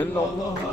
illallah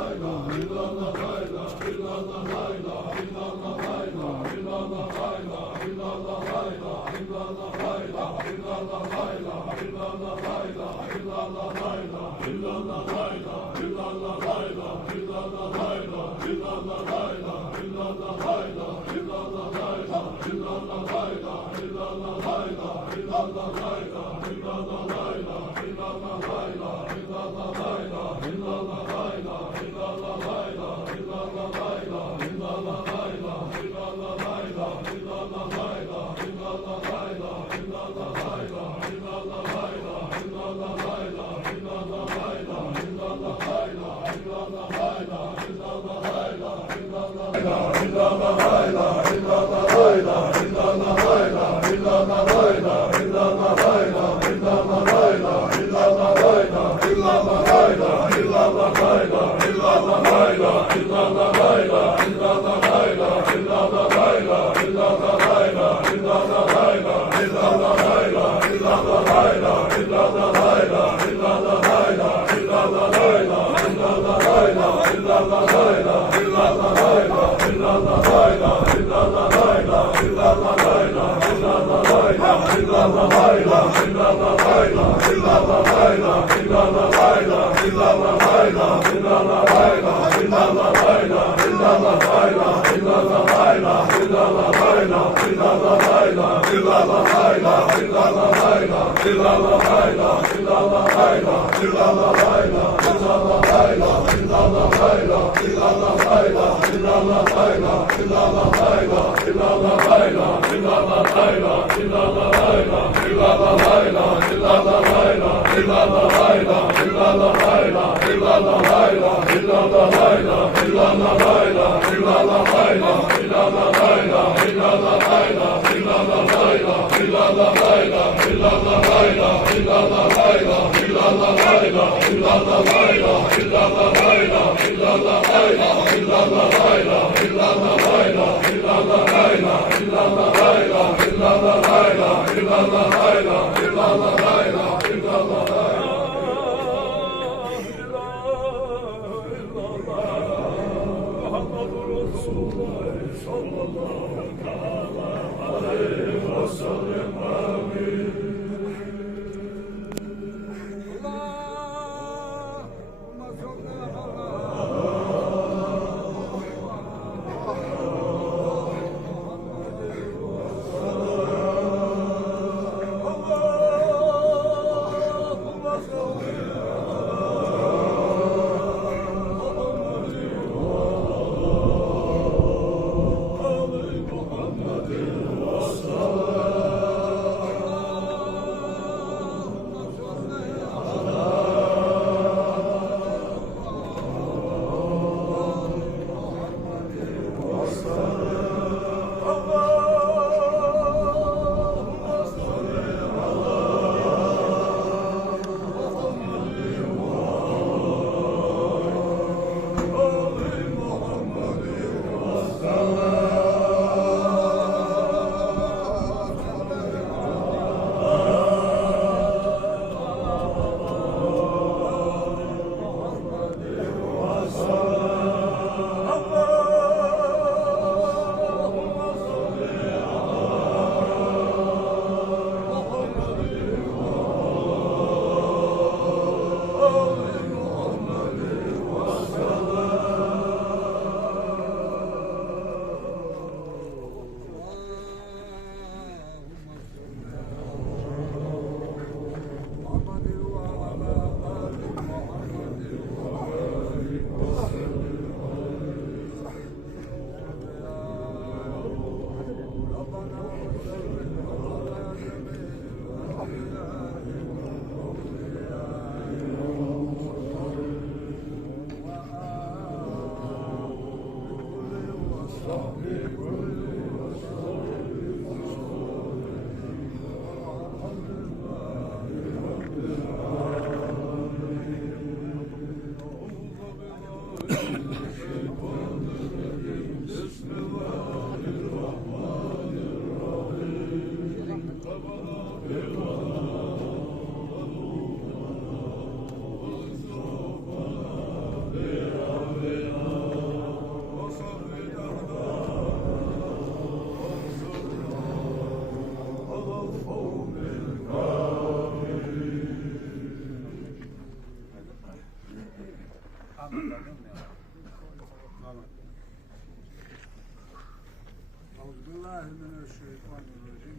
Euzubillahimineşşeytanirracim.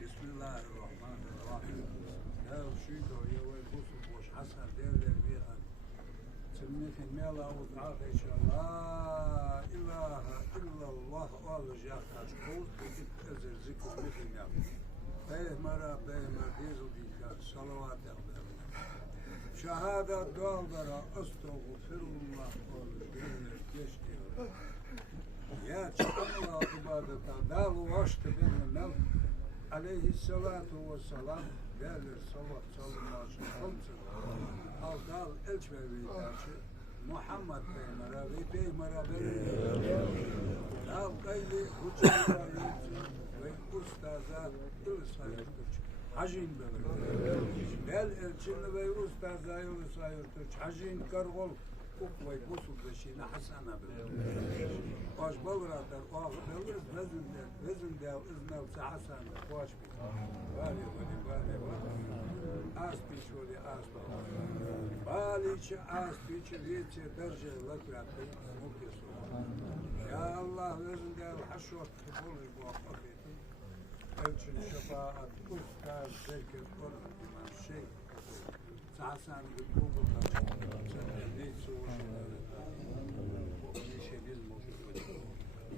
Bismillahirrahmanirrahim. Ya şuydu ya ve kusur boş hasar derler bir an. Sünnetin mela uzak inşallah. İlahe illallah olacak taş. Kovuz edip ezer zikirmetin yap. Beymara beymar dizul dikkat. Salavat yaplar. Şehadet dualara estağfirullah olur. Derler geç diyor. Ya çıkanla ibadeta davu vaştı benimle aleyhissalatu vesselam derler salat çalınmazı hamsın al dal elçmevi karşı Muhammed Beymara ve Beymara dal gayri hüccetler ve ustaza ılsayırtıç hacin belir bel elçini ve ustaza ılsayırtıç hacin kargol ve gusul beşine hasana bil. Baş bavratar ağır alırız vezinde iznavsa hasana baş bir. Var ya var. Az piç oli az baba. Baliçi az piç viyçe derce lakratı muktesu. Ya Allah vezinde haşvat kibuli muvaffak etin. Elçin şefaat ustaz zevket Kur'an diman şey. Sa'san gıdbubu kaçın. Ne soğuşlar. Bu neşeliz muktesu.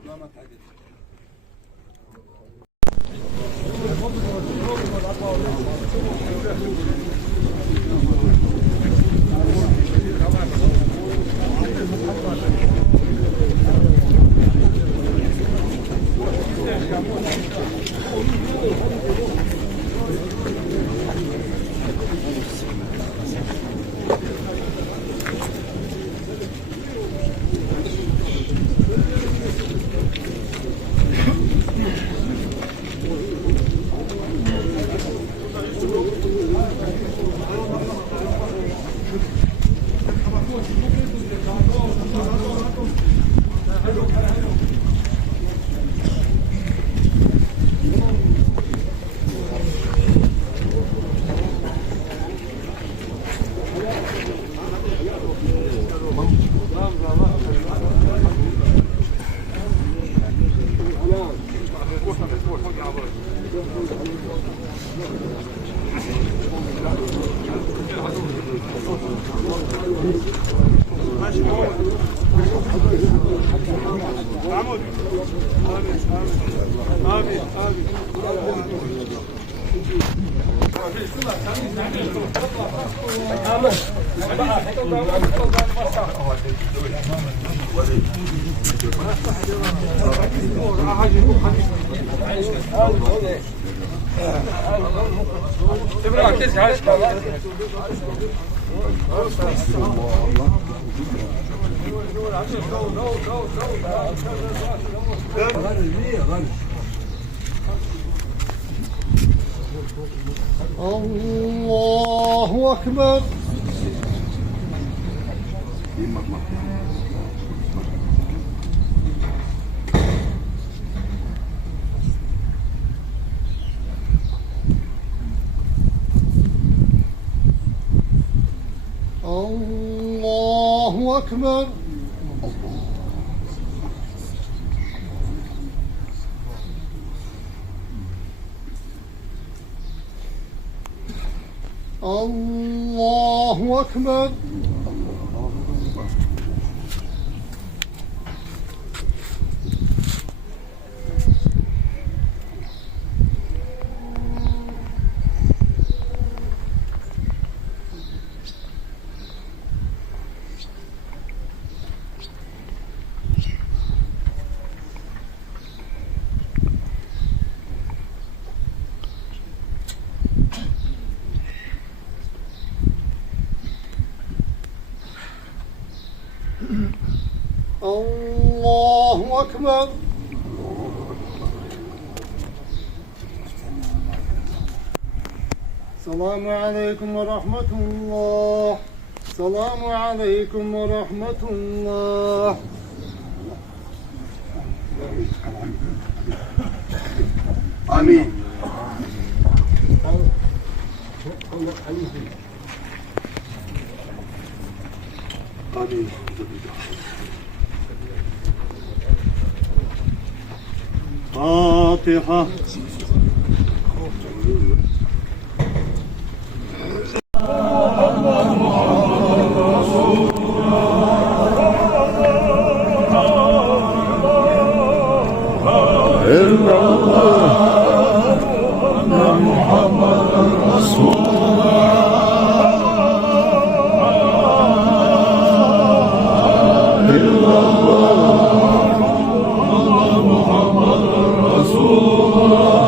Ulamat hadis. الله أكبر. الله أكبر. الله أكبر. الله أكبر. السلام عليكم ورحمة الله. السلام عليكم ورحمة الله. آمين. آمين. فاتحة. الله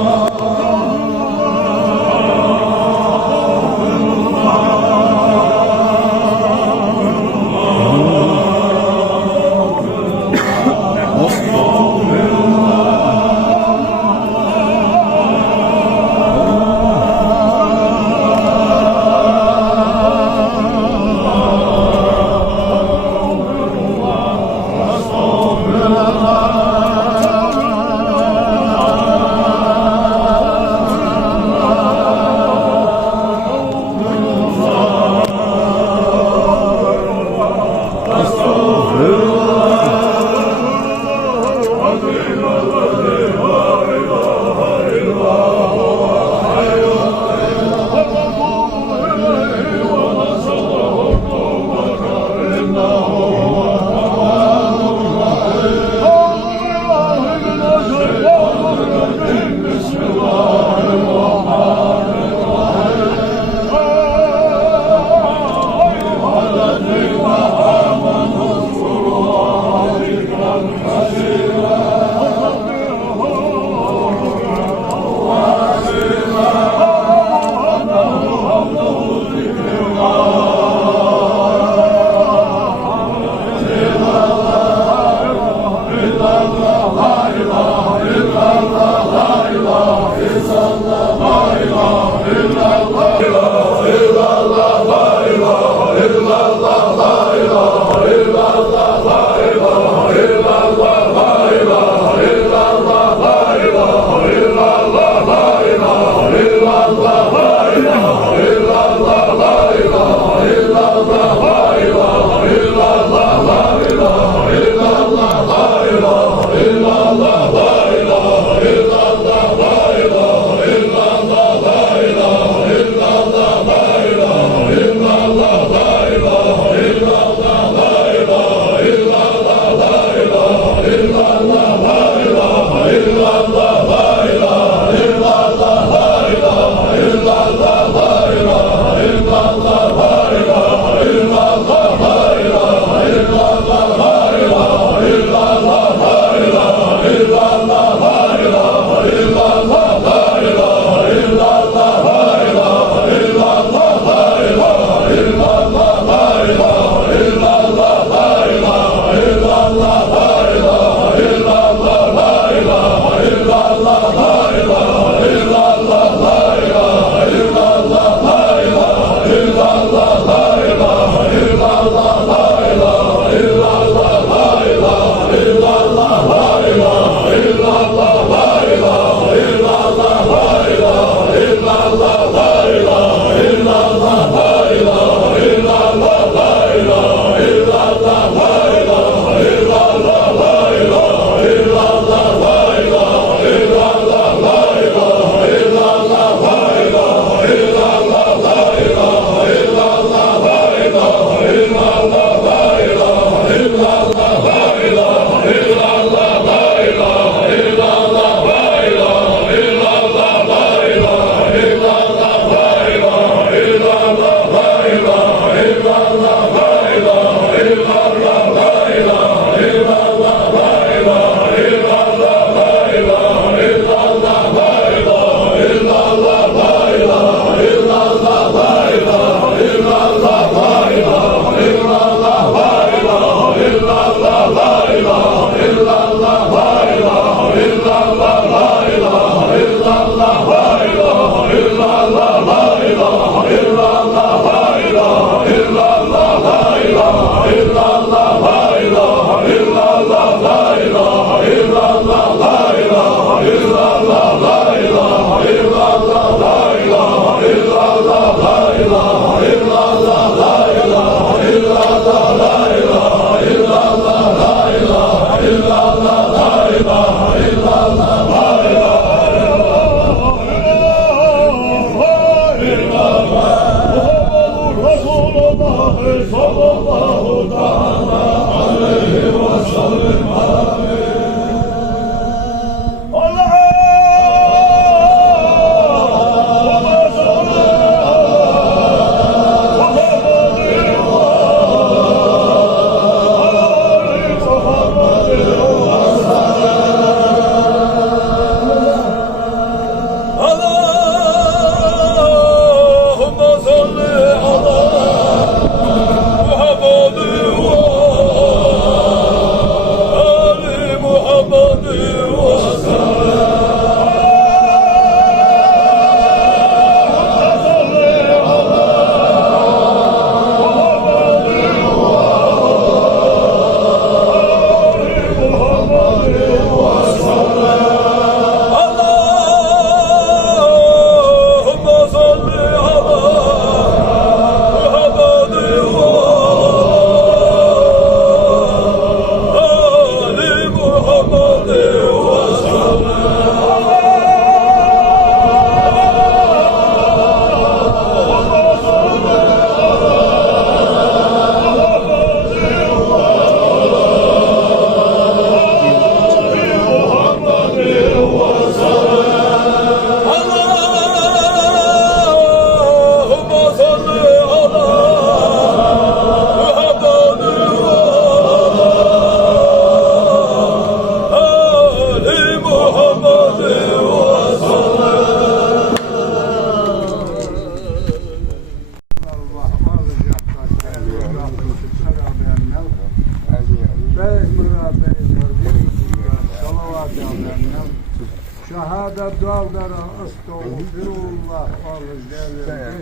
da dağlara estağfirullah alır derler.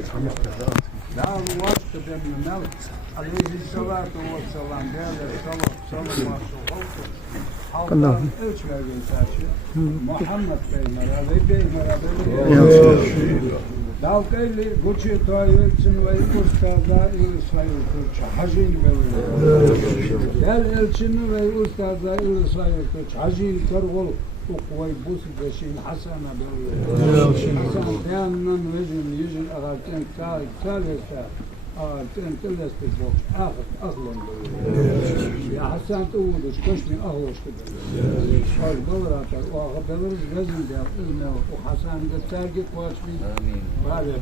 Daha bu vakti demlemel. Aleyhissalatu vesselam derler. Sallallahu halktan ölçmeye saçı. Muhammed Peygamber Dalkayli Gucci Toyelsin ve Ustaza İlsayır Türkçe Hacin ve Gel elçini ve Ustaza İlsayır Türkçe Hacin Kargol Ukvay Busi Hasan'a böyle Hasan Beyan'ın vezin yüzün ağarken kalese ağarken kaleste boş aklın böyle Ya Hasan Tuğduş koşmi ahloş kadar Şal Bavratar o ağabeyler vezin de o Hasan'da sergi koşmi Bale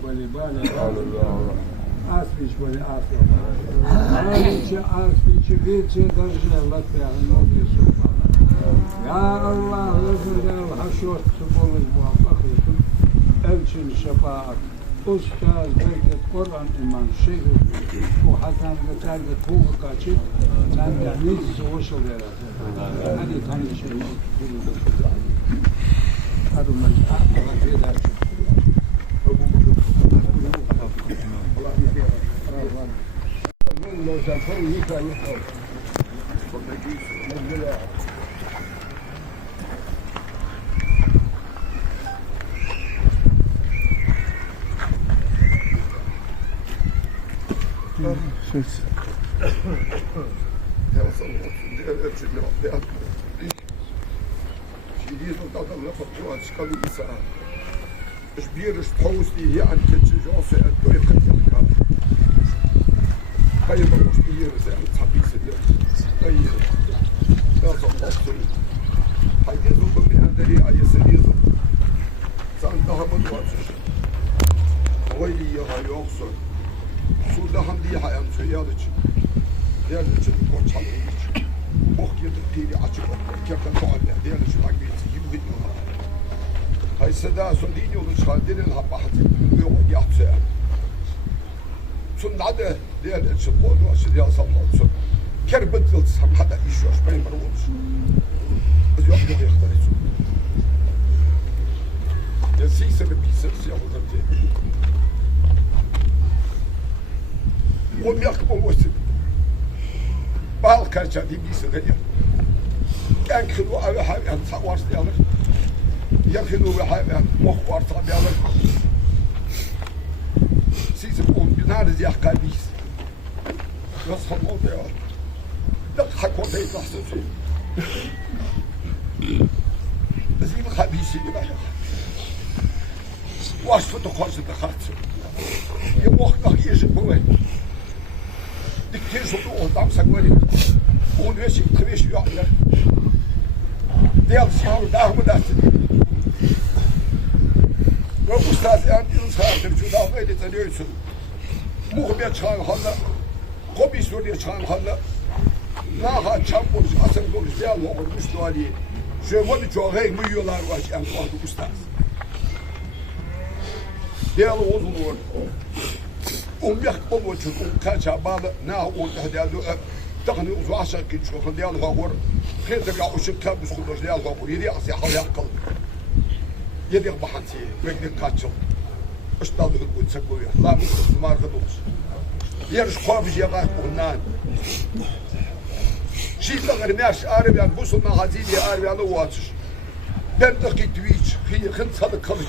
Asliş böyle asliçi bir darjela falan oluyorsun Ya Allah Resulü haşot subulur muvaffak olsun elçin şefaat Ustaz Bereket Kur'an iman şeyh o Hasan'da sergi tuğu kaçıp senden neyse hoş oluyor hadi tanı şey Arumar Allah eder Şbir stausti yani keçiyorsa doyup kalkar. Hayır boş bir yere sen tabii seviyor. Hayır. Nasıl olsun? Hayır bu bir andari ayısı diyorsun. Sen daha mı varsın? Oyli ya yoksa. Suda hamdi hayam söyledik. Değerli için koçalıymış. Bok yedik dili açık olmak. Keften tuğalle. Değerli için akbiyeti gibi gidiyor. Hay seda son dini olur şadirin habahatı yok yapsa. Sundade değerli için kodu aşı ya sallallahu. Kerbet yılsam hada iş yok. Benim var olsun. Yok yaktarız. Ya siyse bir sırsı yapılır diye. O yakıp o boşsun. Bal kaçadı bir sırrı ya. En kılı abi hayvan savaş diyorlar. Yakını ve hayvan muhvar tabi alır. Sizin on binarız ya kalbiyiz. Nasıl oldu ya? Dak ortaya nasıl su? Zil habisi gibi ya. Vasfı da karşıda karşı. Ya muhakkak yeşil bu ve. Diktir şunu oradan saklayın. Onu ve şey kıveş yuvarlar. Değil siyahı dağımı dersin. Ve ustaz yani sağdır şu dağ öyle tanıyorsun. Muhbir çağın hala, kobi soruya çağın hala. Naha çamurmuş, asıl olmuş, değerli olmuş doğali. Şöyle çok reymi yiyorlar var yani vardı ustaz. Değerli olur. Umyak olmuş, kaça bağlı, naha oldu değerli. Dağını uzun aşağı geçiyor, değerli var. Kıyıda ya uşak kabus kurmuş, değerli var. Yedi asya hala akıl. Yedi bahati, bekle kaç yıl. Üstadığı koysak koyuyor. La mısın, marka dolmuş. Yarış koymuş ya gayet ondan. Şiitlerin yaş Arabiyan, bu sonuna hazili Arabiyan'ı o açış. Ben de gittiğiç, hıyıkın salı kılıç.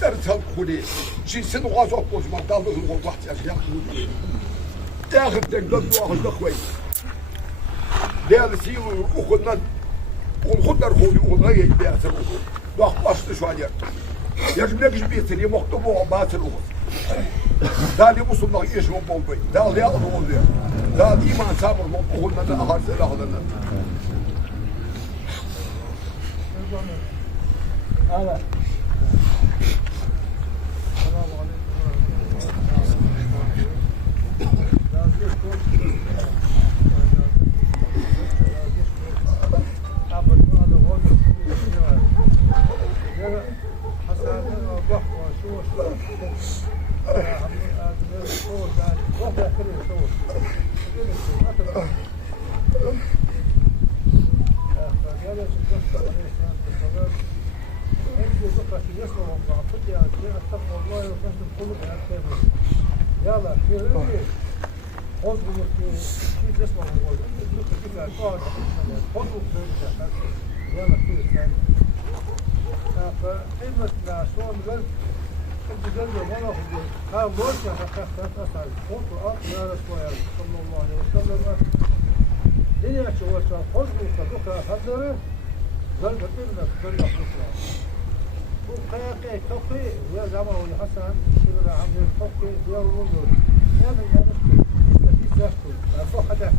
Zertal kuli. Şiitsin o gaz ok bozmak, dağlığın o bahçesi yakın. Dağıttan gördüğü ağızda koy. Değerli siyir okuldan, okullar koyu olana geldi dersin okul. Bak başlı şu an yer. Yarımda bir bitir, yemokta bu batır okul. Dağlı musulman yaşam olmayı. Dağlı yağlı oluyor. Dağlı iman sabır okuldan da ahar silahlarından. Evet. يسمع الله فتي على الشيء استغفر الله وفشل القلوب على الخير يلا خير خذوا شيء تسمع الله تدخل كيف قاعد خذوا يلا خير ثاني فخدمة شلون قلت كنت قلبي ولا خذ ها موسى حققت أسعد قلت يا رسول الله صلى الله عليه وسلم دنيا شو خذوا فدخل هذا قلب ابنك قلب بكرة وقاقي توقي يا جماعة الحسن يقول عم التوقي يا الوضوء يا من يا في زفتو فوق حدا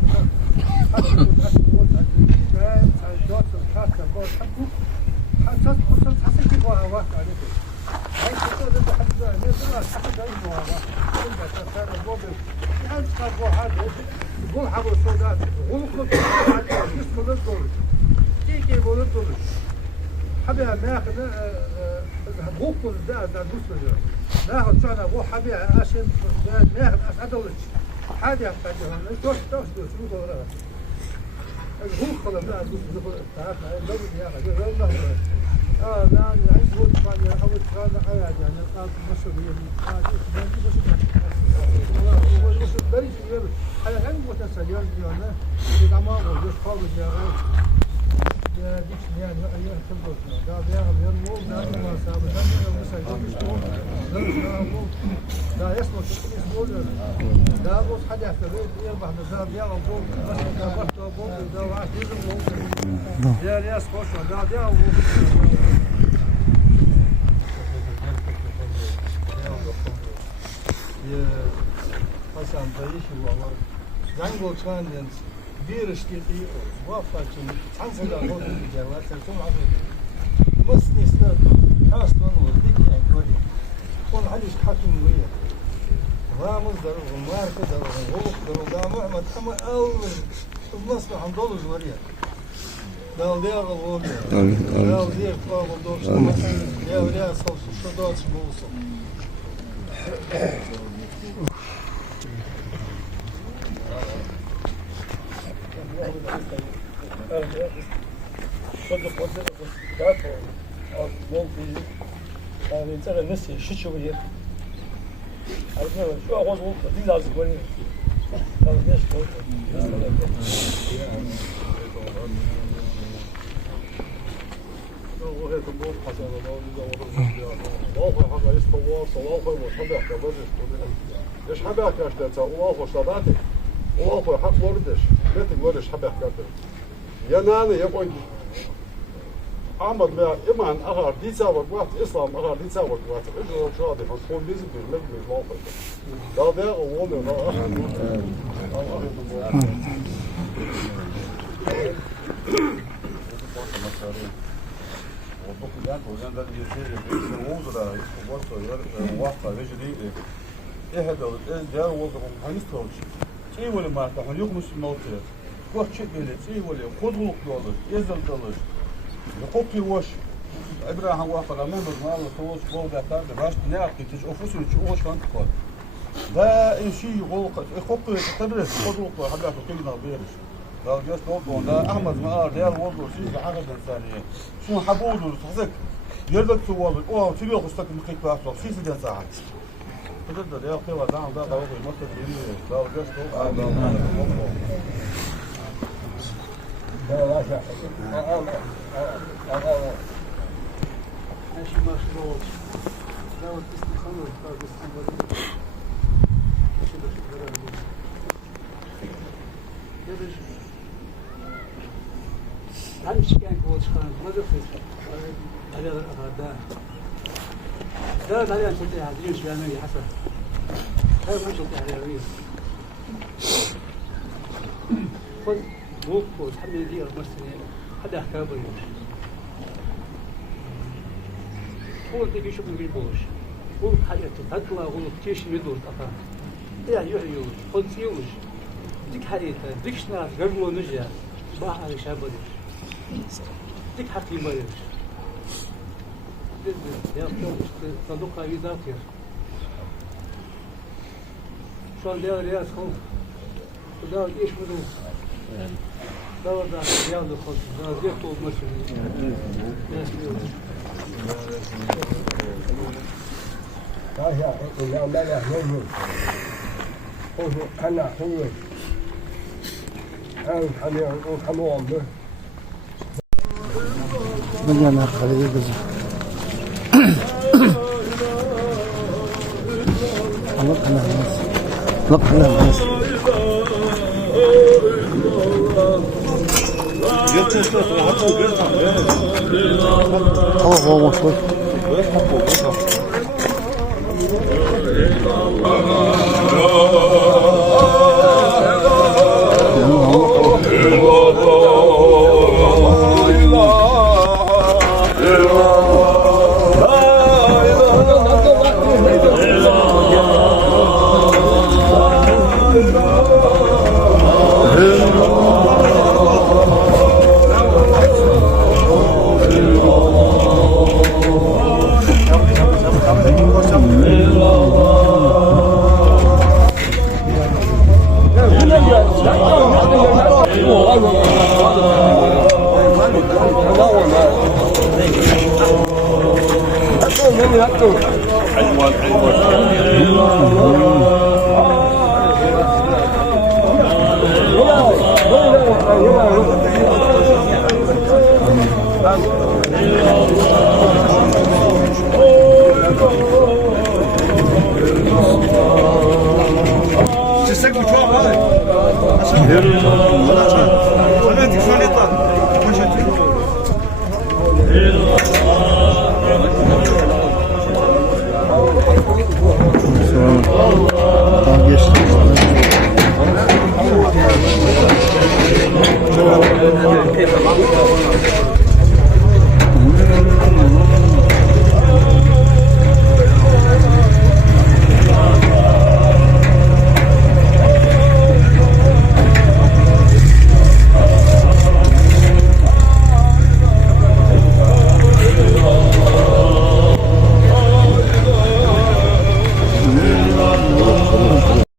حدا يقول أسمع كان الجوات الحاسة بقول حتى حسن كيف واحد عليك هاي تقول أنت حتى نزل حتى أي واحد كل ده كان الوضوء يعني كان واحد يقول حبل السوداء يقول كل واحد يسمع الدور تيجي يقول الدور حبيها ناخذ بوكل ده دوسري ناخذ شان ابو حبيها عشان ناخذ ادولش حاجه بتاعتها دوس شو دورها البوكل ده دوسري تعرف لو ياخذ والله لا عايز هو طبعا اول كان حاجه يعني الان مسؤوليه والله مش بريء على علم متسليان يعني تمام يصحاب الجامعه ديش يعني أيها الخبرة قال يا أبي يرمو لا ما ساب لا مسجون لا يسمع يسمعون لا بوس حد يحتوي يربح نزار يا أبو بس كبرت أبو ده واحد يزمو يا ناس خوش قال يا أبو يا حسن بعيش والله زنقو كان bir işleti vafakçı Tanzania oldu diyorlar. Çok azı. Mısniste aslan var dik yani böyle. On haliş hakim ويا. رامز ده وماركه ده وغلق ده ومحمد حما اول المصلحه عند دولز وريا. ده ده غلط. ده ده فاضل دولز. ده ده صوت صدات بوصل. صدق وصدق دافع ممكن يعني ترى الناس شوية عرفنا شو أقول دي لازم وني هذا ليش هو هيك بقول حسن الله حاجة يستوى صلاة وصبح كبر ليش حبك يا أشتاء الله وصلاتك الله حق وردش لا تقولش حبك كبر يا ناني يقول عمد ما إما أن أغار دي ساوك وقت إسلام أغار دي ساوك وقت إجراء شادي فنقول لازم بالمجمع الواقع لا ده أولي يقطي وش إبراهيم وافق أمام المال الخوص بودا كارد باش نعطي تشوفوش وش كان تقول ده شيء يقول يقطي تدرس خذوا حبات كلنا بيرش لو جالس نوضون ده أحمد مقار ده الوضع شيء حاجة إنسانية شو حبوده تحزك يردك توضع أوه تبي أخذك مخيط بحثه في سدين ساعات تقدر ده قوة دعم ده قوي مصر ديني لو جالس نوضع لا شيء ماشي ما شروط لو تستخدموا تستخدموا همش كان كوتش كان ما دخل على الأغراض ده عليه أنت هذين شو يعني حسن هاي ما شو تعرفين خذ بوك تحمل دي المرسل هذا حكاية بيوش هو تبي شو بنقول بوش هو حاجة تطلع هو كتيش يدور طبعا يعني يحيوش خذ سيوش ديك حقيقة ديكش ناس قبله نجا ما على شاب بيوش ديك حقي بيوش يا أخي صدوقها يذاكر شلون ده رياض خوف وده إيش بدو ده رياض الخوف ده زي طول مسؤولية يا إلا ما له يوم أنا هو أنا حمام مليانة خليل بزر لقنا الناس لقنا الناس هو مشهور Geçti.